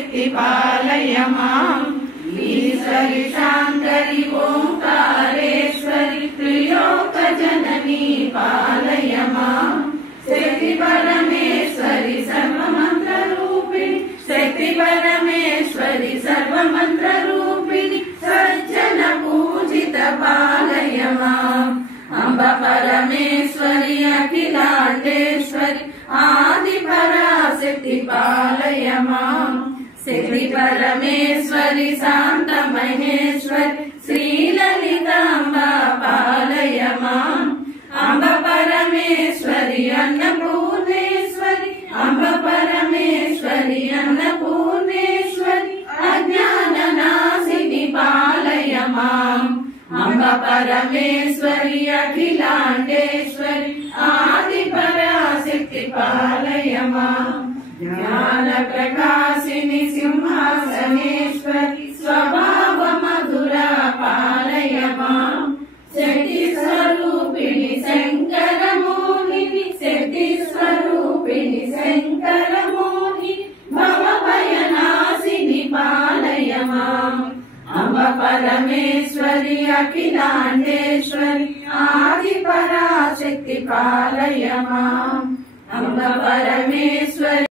पराशक्ति पालय माम् ईश्वरि शाङ्करि ओंकारेश्वरि त्रिलोकजननी पालय माम् शक्ति परमेश्वरि सर्वमन्त्ररूपिणि शक्ति परमेश्वरि सर्वमन्त्ररूपिणि सज्जन पूजित पालय माम् अम्ब परमेश्वरि अखिलाण्डेश्वरि आदि पराशक्ति पालय माम् शक्ति परमेश्वरि शान्त महेश्वरि श्रीललिताम्बा पालय माम् अम्ब परमेश्वरि अन्नपूर्णेश्वरि अम्ब परमेश्वरि अन्नपूर्णेश्वरि अज्ञाननाशिनि पालय माम् अम्ब परमेश्वरि अखिलाण्डेश्वरि आदि पराशक्ति पालय माम् ज्ञान प्रकाशिनि सिंहासनेश्वरि स्वभाव मधुरा पालय माम् शक्ति स्वरूपिणि शंकर मोहिनी शक्ति स्वरूपिणि शंकर मोहिनी भव भयनाशिनि पालय माम् अम्ब परमेश्वरि अखिलाण्डेश्वरि आदि पराशक्ति पालय माम् अम्ब परमेश्वरि